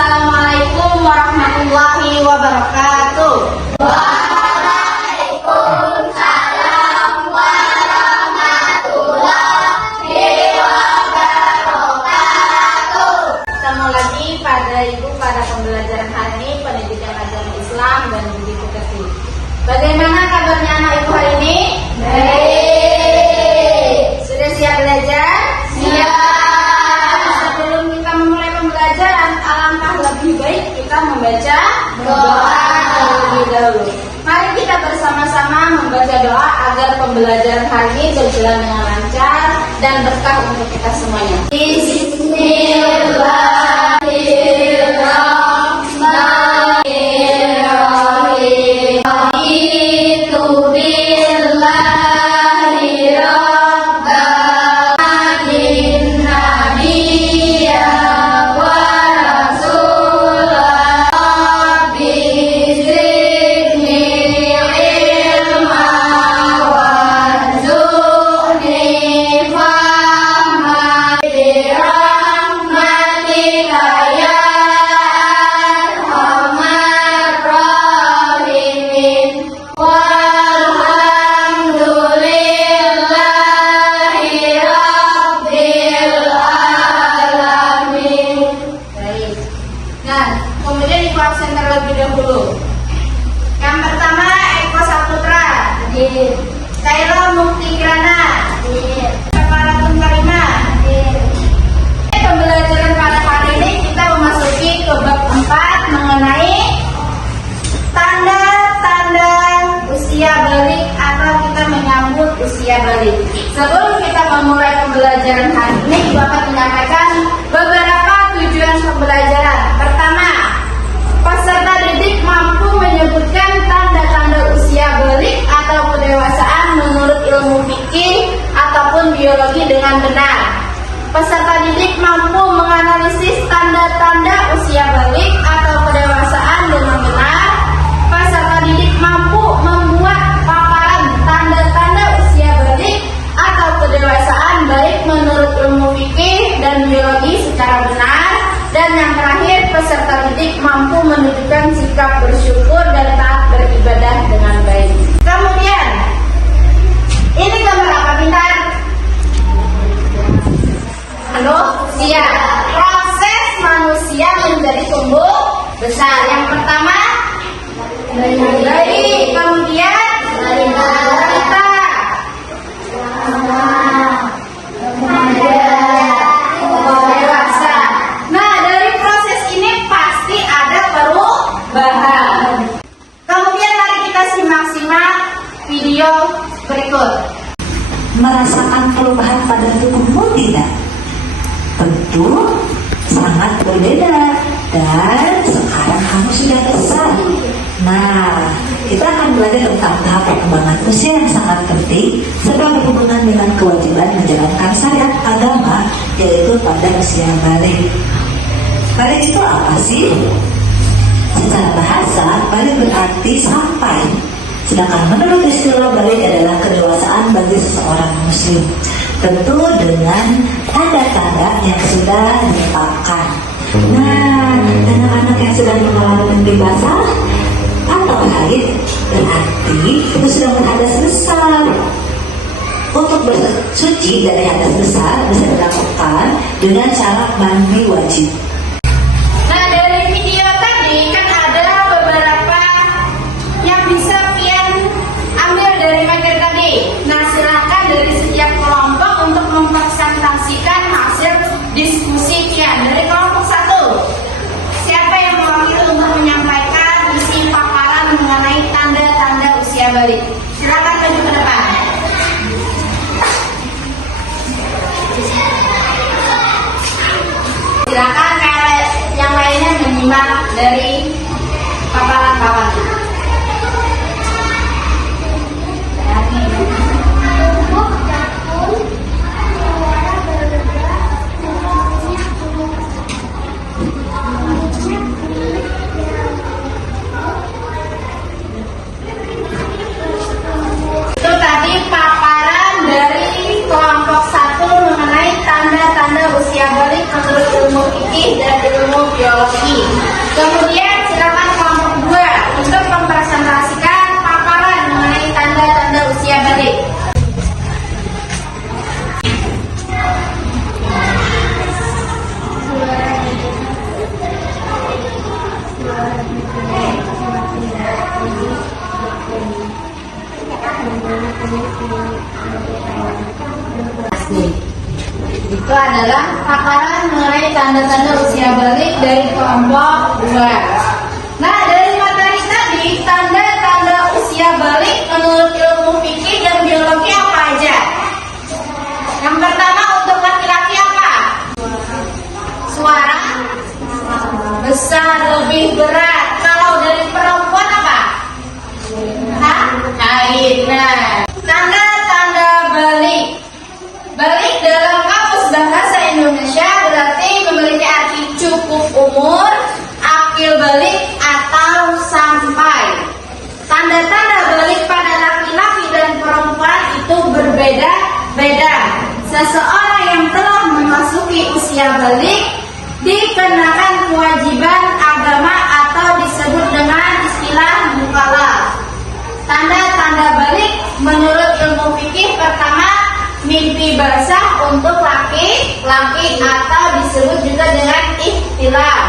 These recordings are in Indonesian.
Assalamualaikum warahmatullahi wabarakatuh. Waalaikumsalam warahmatullahi wabarakatuh. Ketemu lagi pada pembelajaran hari ini, pendidikan agama Islam dan budi pekerti. Bagaimana kabarnya anak ibu hari ini? Baik. Sudah siap belajar? Siap. Sebelum kita memulai pembelajaran, alangkah lebih baik kita membaca doa terlebih dahulu. Mari kita bersama-sama membaca doa agar pembelajaran hari ini berjalan dengan lancar dan berkah untuk kita semuanya. Kemudian ibu absen terlebih dahulu. Yang pertama Eko Saputra, Kairo Mukti Kirana, Kaparatun Karina. Pembelajaran pada hari ini kita memasuki ke bab 4 mengenai tanda-tanda usia balik atau kita menyambut usia balik. Sebelum kita memulai pembelajaran hari ini, ibu akan menyampaikan beberapa tujuan pembelajaran. Pertama, peserta didik mampu menyebutkan tanda-tanda usia balik atau pendewasaan menurut ilmu fikih ataupun biologi dengan benar. Peserta didik mampu menganalisis tanda-tanda usia balik atau pendewasaan dengan benar. Peserta didik mampu membuat paparan tanda-tanda usia balik atau pendewasaan baik menurut ilmu fikih dan biologi secara benar. Dan yang terakhir, peserta didik mampu menunjukkan sikap bersyukur dan taat beribadah dengan baik. Kemudian, ini gambar apa Bintang? Manusia. Proses manusia menjadi tumbuh besar. Yang pertama, bayi. Kemudian, balita. Dewasa. Nah, dari proses ini pasti ada perubahan. Kemudian mari kita simak video berikut. Merasakan perubahan pada tubuhmu tidak? Tentu sangat berbeda. Dan sekarang kamu sudah besar. Nah, kita akan belajar tentang tahap perkembangan usia yang sangat penting serta berhubungan dengan kewajiban menjalankan syariat agama, yaitu pada usia balik. Balik itu apa sih? Secara bahasa, balik berarti sampai. Sedangkan menurut istilah balik adalah kedewasaan bagi seseorang muslim. Tentu dengan tanda-tanda yang sudah ditetapkan. Nah, anak-anak yang sedang mengalami mimpi basah atau haid berarti itu sudah berhadas besar. Untuk bersuci dari hadas besar bisa dilakukan dengan cara mandi wajib. Nah, dari video tadi kan ada beberapa yang bisa pian ambil dari materi tadi. Nah, silakan dari setiap kelompok untuk mempresentasikan hasil diskusi pian. Dari kelompok 1, siapa yang mewakili untuk menyampaikan isi paparan mengenai tanda-tanda usia balik? Silakan maju ke depan. Silakan yang lainnya menyimak dari paparan-paparan. Nih, itu adalah paparan mengenai tanda-tanda usia balik dari kelompok 2. Nah, dari materi tadi, tanda-tanda usia balik menurut ilmu fikih dan biologi apa aja? Yang pertama untuk laki-laki apa? Suara besar, lebih berat. Kalau dari perempuan apa? Haid. Nah, tanda-tanda balik. Balik dalam kamus bahasa Indonesia berarti memiliki arti cukup umur, akil balik, atau sampai. Tanda-tanda balik pada laki-laki dan perempuan itu berbeda-beda. Seseorang yang telah memasuki usia balik dikenakan kewajiban agama atau disebut dengan istilah mukallaf. Tanda-tanda balik menurut ilmu fikih pertama, mimpi basah untuk laki-laki atau disebut juga dengan ihtilam.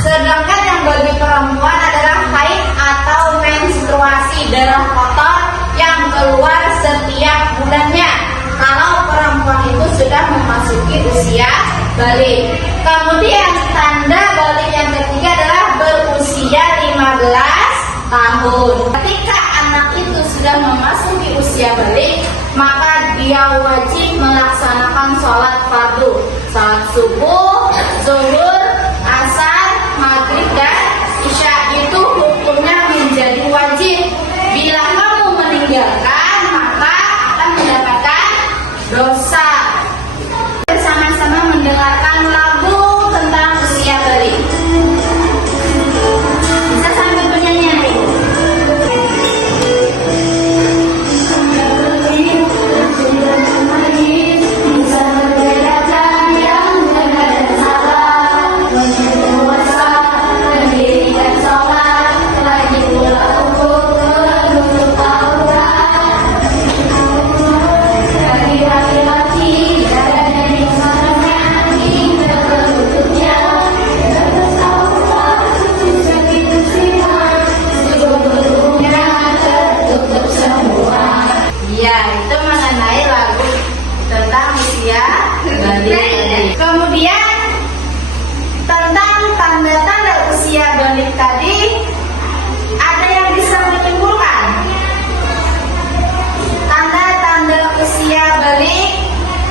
Sedangkan yang bagi perempuan adalah haid atau menstruasi, darah kotor yang keluar setiap bulannya. Kalau perempuan itu sudah memasuki usia balik. Kemudian tanda balik yang ketiga adalah berusia 15 tahun. Ketika anak itu sudah memasuki usia balik, maka dia wajib melaksanakan sholat fardu, sholat subuh, zuhur, asar, maghrib, dan isya. Itu hukumnya menjadi wajib. Bila kamu meninggalkan, maka akan mendapatkan dosa. Bersama-sama mendengarkan lagu tentang usia balik. Bisa sambil bernyanyi nih. Ya, itu mengenai lagu tentang usia balik. Kemudian tentang tanda-tanda usia balik tadi, ada yang bisa menyimpulkan tanda-tanda usia balik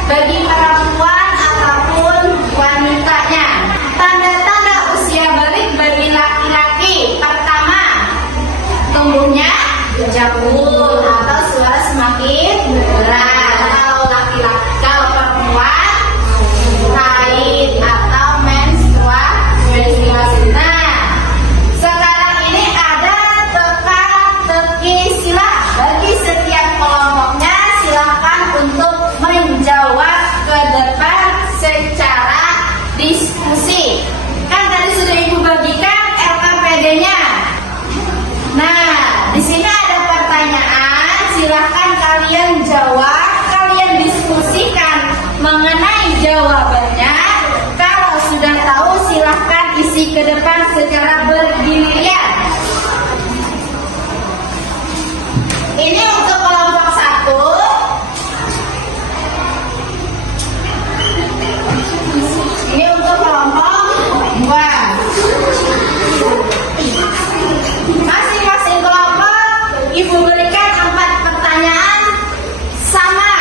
bagi perempuan ataupun wanitanya. Tanda-tanda usia balik bagi laki-laki, pertama, tumbuhnya jabur atau suara semakin berat. Kalau laki-laki, kalau perempuan haid atau menstruasi. Nah, sekarang ini ada teka-teki silah bagi setiap kelompoknya. Silakan untuk menjawab ke depan secara diskusi. Kan tadi sudah ibu bagikan LKPD-nya. Nah, di sini ada pertanyaan, silahkan kalian jawab, kalian diskusikan mengenai jawabannya. Kalau sudah tahu, silahkan isi ke depan secara bergiliran. Ini untuk kelompok 1. Ini untuk kelompok 2. Masing-masing kelompok ibu berikan 4 pertanyaan sama.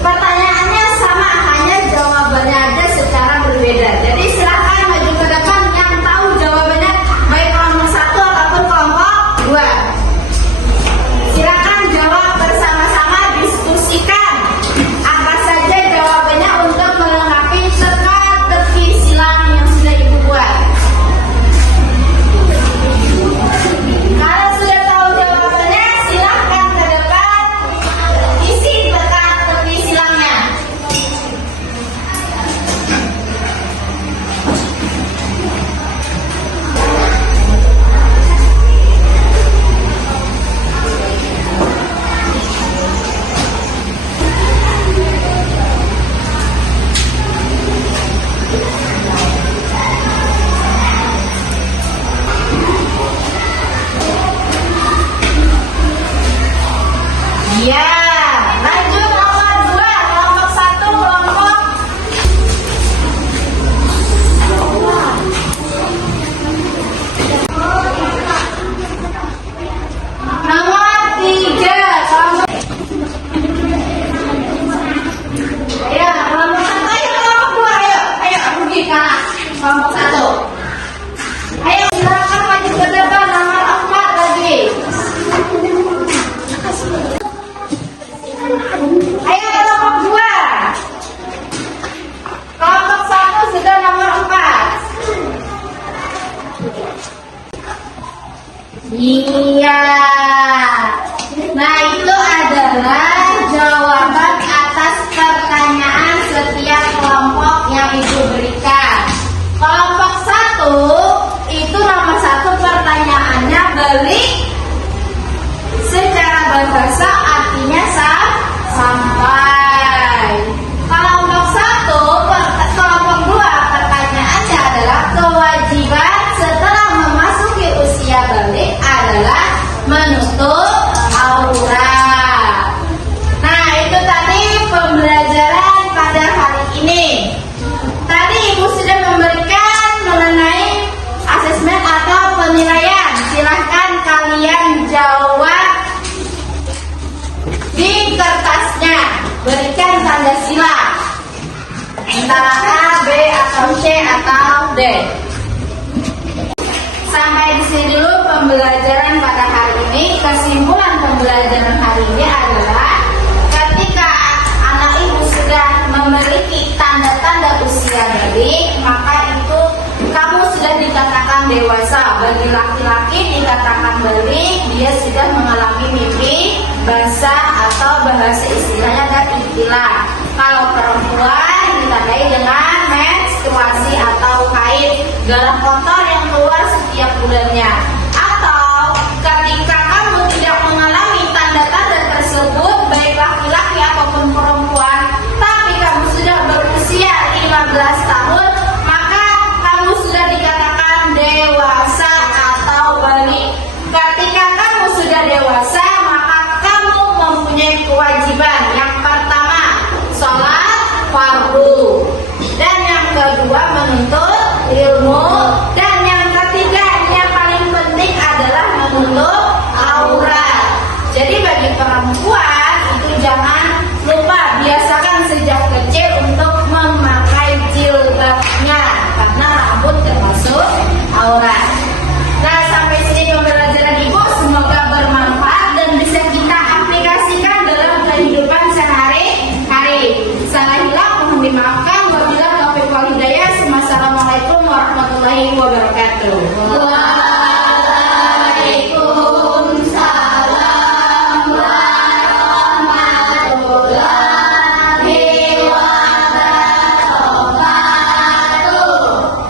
Pertanyaannya sama, hanya jawabannya aja secara berbeda. Jadi silakan maju ke depan yang tahu jawabannya, baik kelompok 1 ataupun kelompok 2. Silakan. antara A, B, atau C, atau D. Sampai di sini dulu pembelajaran pada hari ini. Kesimpulan pembelajaran hari ini adalah ketika anak ibu sudah memiliki tanda-tanda usia balik, maka itu kamu sudah dikatakan dewasa. Bagi laki-laki dikatakan balik, dia sudah mengalami mimpi basah atau bahasa istilahnya dan ikhtilam. Kalau perempuan ditandai dengan menstruasi atau haid, darah kotor yang keluar setiap bulannya. Atau ketika kamu tidak mengalami tanda-tanda tersebut, baik laki-laki ataupun perempuan, tapi kamu sudah berusia 15 tahun, maka kamu sudah dikatakan dewasa atau balik. Ketika kamu sudah dewasa, maka kamu mempunyai kewajiban. Yang pertama, sholat fardu. Dan yang kedua, menuntut ilmu. Dan yang ketiga, yang paling penting adalah menutup aurat. Jadi bagi perempuan itu jangan lupa biasakan sejak kecil untuk memakai jilbabnya, karena rambut termasuk aurat.